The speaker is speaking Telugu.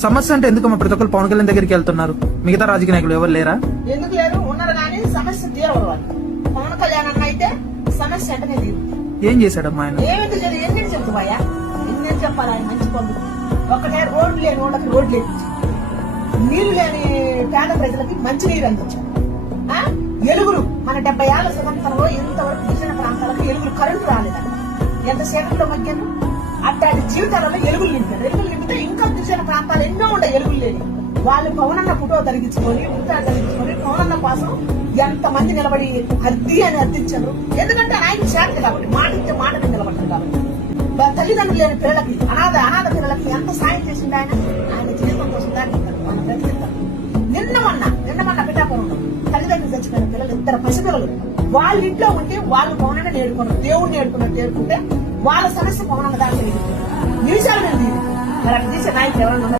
సమస్య అంటే ఎందుకమ్మా ప్రతి ఒక్కరు పవన్ కళ్యాణ్ దగ్గరికి వెళ్తున్నారు? మిగతా రాజకీయ నాయకులు ఎవరు లేరా? ఎందుకు లేరు? ఉన్నారు కానీ సమస్య తీరవరు వాళ్ళు. పవన్ కళ్యాణ్ అన్న అయితే సమస్య అంటేనే తీరు. ఏం చేశాడమ్మా ఆయన? ఏమిటి లేదు, ఎన్ని చెప్తావయ్యా? ఎన్ని చెప్పాలి ఆయన మంచి పనులు? ఒకటే రోడ్లు లేని వాళ్ళకి రోడ్లు వేయించారు, నీళ్లు లేని పేద ప్రజలకి మంచి నీరు అందించారు. ఎలుగులు మన 70 ఏళ్ల స్వతంత్రంలో ఇంతవరకు గిరిజన ప్రాంతాలకు ఎలుగులు కరెంటు రాలేదండి. ఎంత సేపట్లో మధ్యాహ్నం అట్లాంటి జీవితాలలో ఎలుగులు నింపారు. ఎలుగులు నింపితే ఇంకా గిరిజన ప్రాంతాలు ఎన్నో ఉంటాయి ఎలుగులు లేని. వాళ్ళు పవనన్న ఫోటో తరిగించుకొని పవనన్న కోసం ఎంత మంది నిలబడి అద్దీ అని అర్థించారు. ఎందుకంటే ఆయన శాంతి కాబట్టి, మాట ఇచ్చే మాట మీద నిలబడ్డారు కాబట్టి. తల్లిదండ్రులు లేని పిల్లలకి, అనాథ పిల్లలకి ఎంత సాయం చేసింది ఆయన. ఆయన జీవితం కోసం దాన్ని మన బ్రతికిస్తారు. నిన్న పిఠాపురంలో తల్లిదండ్రులు చచ్చిపోయిన పిల్లలు 2 పసిపిల్లలు వాళ్ళ ఇంట్లో ఉంటే వాళ్ళు పవనన్న నేర్చుకున్నారు. దేవుడిని నేర్చుకుంటే వాళ్ళ సమస్య పవనన్న దాకా నిమిషాలు మరి అక్కడ తీసే నాయకులు ఎవరన్నా